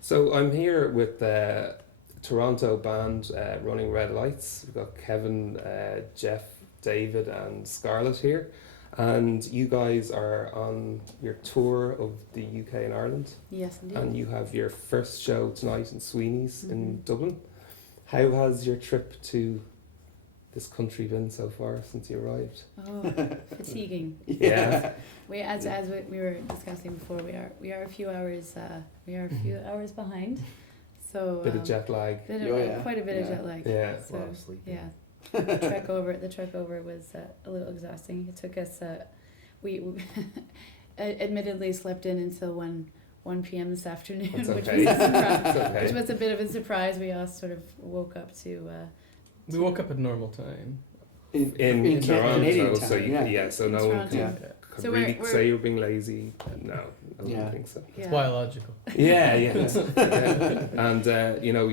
So I'm here with the Toronto band Running Red Lights. We've got Kevin, Jeff, David, and Scarlett here. And you guys are on your tour of the UK and Ireland. Yes, indeed. And you have your first show tonight in Sweeney's in Mhm. Dublin. How has your trip to this country been so far since you arrived? Oh, fatiguing. Yeah. We were discussing before, we are a few hours behind. So Bit of jet lag. quite a bit of jet lag. Yeah. So A lot of sleeping. yeah, the trek over was a little exhausting. It took us we admittedly slept in until 1 p.m. this afternoon, That's which okay. was a surprise. It's okay. Which was a bit of a surprise. We all sort of woke up to. We woke up at normal time. In Canadian Toronto, time, so you yeah. so In no one Toronto. can, Yeah. could So really we're- say you're being lazy. No, I Yeah. don't think so. It's Yeah. biological. Yeah, yeah. And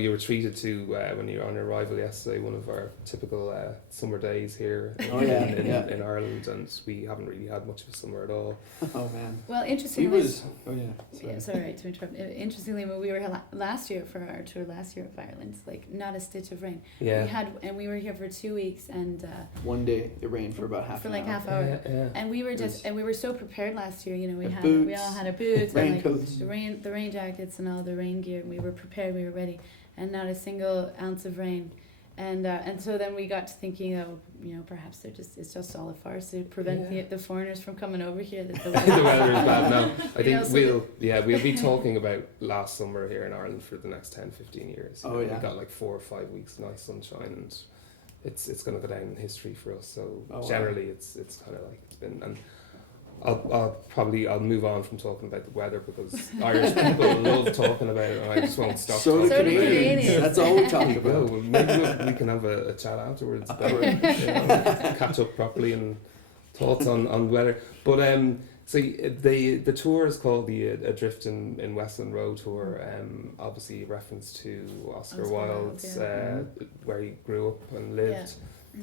you were treated to when you were on arrival yesterday, one of our typical summer days here Oh, yeah, in Ireland, and we haven't really had much of a summer at all. Oh man. Well, He interestingly. was. Oh yeah. Sorry. Yeah, sorry to interrupt. Interestingly, when we were here last year for our tour last year of Ireland, like not a stitch of rain. Yeah. We were here for 2 weeks and One day it rained for about half. for an like hour. half hour. Yeah. And we were It was- we were so prepared last year. You know, we The had boots, we all had our boots and like raincoats. the rain jackets and all the rain gear. And we were prepared. We were ready, and not a single ounce of rain. And so then we got to thinking, oh, you know, perhaps it's just all a farce to prevent Yeah. the foreigners from coming over here. That the The weather is bad now. I You know, think so we'll be talking about last summer here in Ireland for the next 10, 15 years. You Oh, know, yeah. We got like 4 or 5 weeks nice sunshine, and it's going to go down in history for us. So Oh, wow. generally it's kind of like it's been. And I'll move on from talking about the weather because Irish people love talking about it, and I just won't stop So talking do So do about it. Canadians. That's all we talk Well, about. maybe we can have a chat afterwards about it, catch up properly and thoughts on weather. But so the tour is called the Adrift in Westland Road Tour. Obviously reference to Oscar Oscar Wilde's Wilde, where he grew up and lived.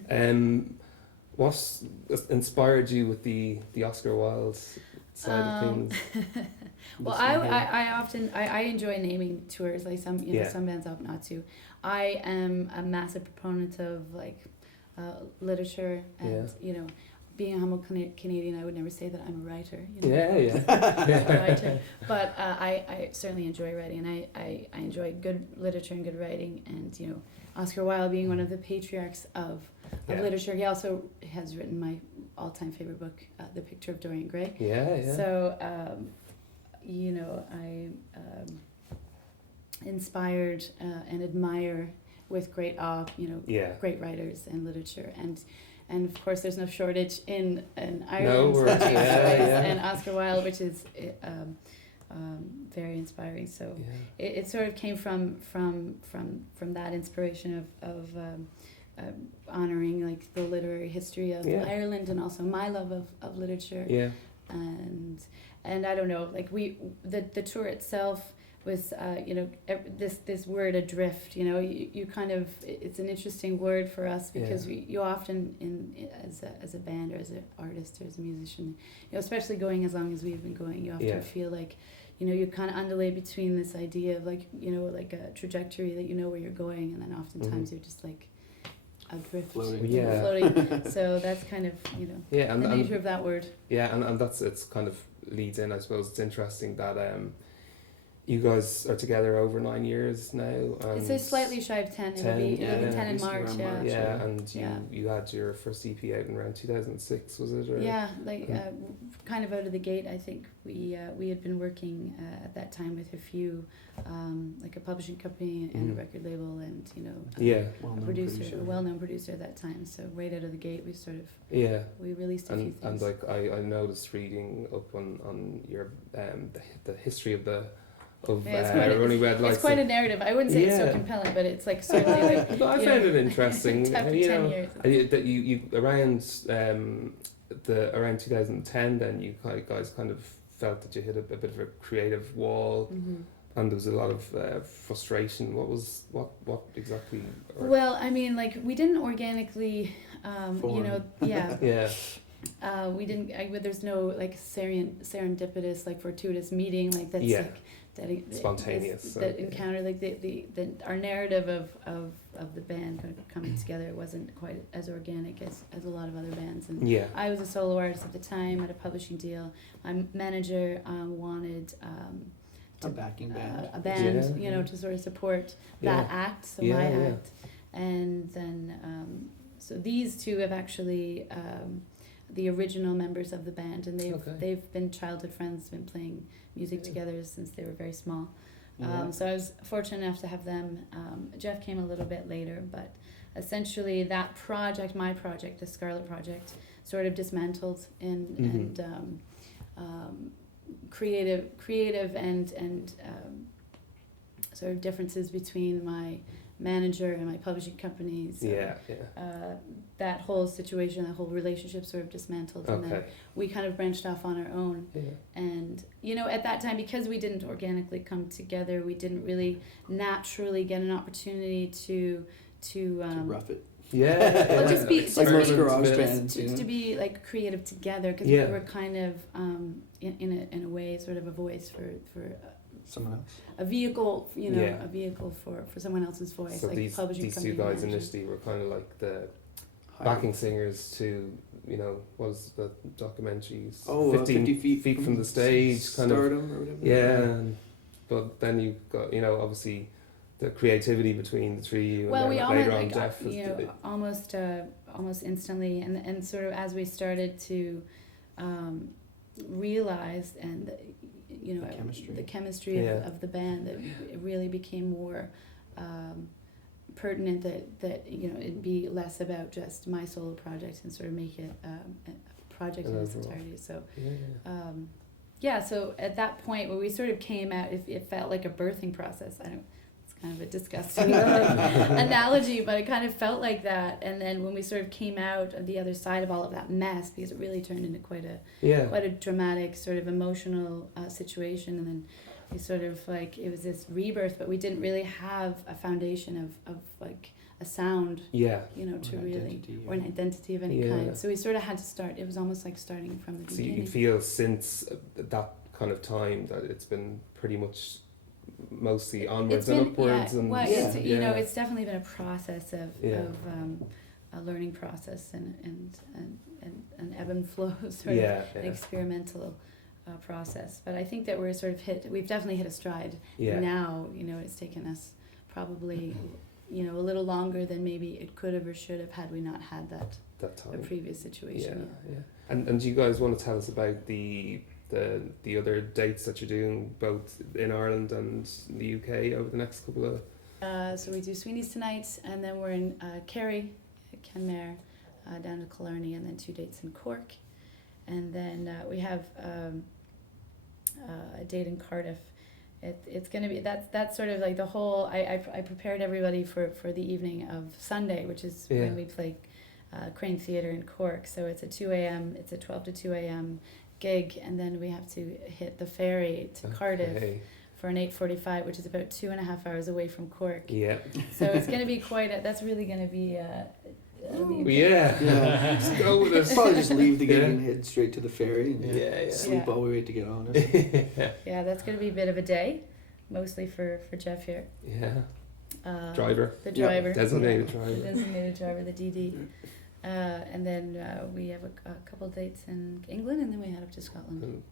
Yeah. What inspired you with the Oscar Wilde side of things? Well, Listen, I often I enjoy naming tours, like some Yeah. some bands opt not to. I am a massive proponent of like literature and being a humble Canadian, I would never say that I'm a writer. You know? Yeah. A writer. But I certainly enjoy writing, and I enjoy good literature and good writing, and Oscar Wilde being one of the patriarchs of Yeah. literature. He also has written my all-time favorite book, The Picture of Dorian Gray. Yeah. So, I inspired and admire with great awe, Yeah. great writers and literature. And of course, there's no shortage in No, Ireland we're- for James yeah, Joyce yeah. and Oscar Wilde, which is very inspiring. So Yeah. it sort of came from that inspiration of honoring like the literary history of Yeah. Ireland, and also my love of literature. Yeah. And I don't know, like the tour itself was this word adrift, you kind of, it's an interesting word for us because you often as a band or as an artist or as a musician, especially going as long as we've been going, you often feel like you kind of undulate between this idea of like like a trajectory that where you're going, and then oftentimes you're just like adrift, Floating. Yeah. floating. So that's kind of Yeah, and the nature of that word. yeah, and that's it's kind of leads in. I suppose it's interesting that you guys are together over 9 years now. And It's a slightly shy of 10. 10, It'll be yeah. 10 in Used to be March. around Yeah. March. yeah, and Yeah. you had your first EP out in around 2006, was it? Or? Yeah, like kind of out of the gate. I think we had been working at that time with a few, like a publishing company and a record label, and Yeah, a Well-known producer, a well-known producer at that time. So right out of the gate, yeah. we released a few And things. like I noticed reading up on your the history of Yeah, it's quite a- Running Red Lights. It's quite a narrative. I wouldn't say it's so Yeah. compelling, but it's like certainly like I found it interesting. after you 10 know, years. that you around around 2010, then you guys kind of felt that you hit a bit of a creative wall, Mhm. and there was a lot of frustration. What exactly? Well, I mean, like we didn't organically, Form. yeah. Yeah. We didn't. There's no like serendipitous, like fortuitous meeting like that's Yeah. like Spontaneous, so, that yeah. encounter, like the our narrative of the band kind of coming together wasn't quite as organic as a lot of other bands. And Yeah. I was a solo artist at the time, had a publishing deal. My manager wanted A backing band. a band, Yeah, you know, yeah. to sort of support Yeah. that act, so Yeah, my yeah. act. And then, so these two have actually the original members of the band, and Okay. they've been childhood friends, been playing music Yeah. together since they were very small. Yeah. So I was fortunate enough to have them. Jeff came a little bit later, but essentially that project, my project, the Scarlet Project, sort of dismantled and creative and sort of differences between my manager and my publishing company. So, Yeah. that whole situation, that whole relationship sort of dismantled, and then Okay. we kind of branched off on our own. Yeah. And you know, at that time, because we didn't organically come together, we didn't really naturally get an opportunity to To rough it. Yeah. Well, just be- Like most Experiment garage a bit. bands, you know? to be like creative together, because Yeah. we were kind of in a way sort of a voice for Someone else. a vehicle, you know, Yeah. a vehicle for someone else's voice, So like these publishing two company guys managers. initially were kind of like the High- backing singers to, you know, what was the documentaries? Oh, 50 feet from the stage, kind of. Stardom or whatever. Yeah, but then you got, you know, obviously the creativity between the three of you, Well, and we then all later had on like Jeff was you know the, almost instantly, and sort of as we started to realize and you know The chemistry. Yeah. of the band, that it really became more pertinent that you know it'd be less about just my solo project and sort of make it a project in its Overall. entirety. So yeah. yeah, so at that point where we sort of came out, it felt like a birthing process. I don't. It's kind of a disgusting analogy, but it kind of felt like that. And then when we sort of came out on the other side of all of that mess, because it really turned into quite a dramatic sort of emotional situation, and then we sort of like it was this rebirth, but we didn't really have a foundation of like a sound, Yeah. you know, to Or an really identity, or an identity of any Yeah. kind. So we sort of had to start. It was almost like starting from the So beginning. you feel since that kind of time that it's been pretty much mostly onwards and upwards, yeah, and well, Yeah. it's, you know, it's definitely been a process of Yeah. a learning process and an ebb and flow sort yeah, of an experimental process. But I think that we've definitely hit a stride. yeah. Now, you know, it's taken us probably, you know, a little longer than maybe it could have or should have had we not had that That a time. previous Yeah, situation. yeah. And do you guys want to tell us about the other dates that you're doing both in Ireland and the UK over the next couple of? So we do Sweeney's tonight, and then we're in Kerry, Kenmare, down to Killarney, and then 2 dates in Cork. And then we have a date in Cardiff. It's going to be, that's sort of like the whole, I prepared everybody for the evening of Sunday, which is Yeah. when we play Crane Theatre in Cork. So it's a 2 a.m., it's a 12 to 2 a.m. gig, and then we have to hit the ferry to Cardiff Okay. for an 8:45, which is about 2.5 hours away from Cork. Yeah. So it's going to be that's really going to be Yeah. Yeah. Just go with it. Probably just leave the gig Yeah. and head straight to the ferry and Yeah. sleep Yeah. while we wait to get on. yeah, that's going to be a bit of a day, mostly for Jeff here. Yeah. The Driver. Yeah. driver. Designated The driver. designated driver, the DD. And then we have a couple dates in England, and then we head up to Scotland. And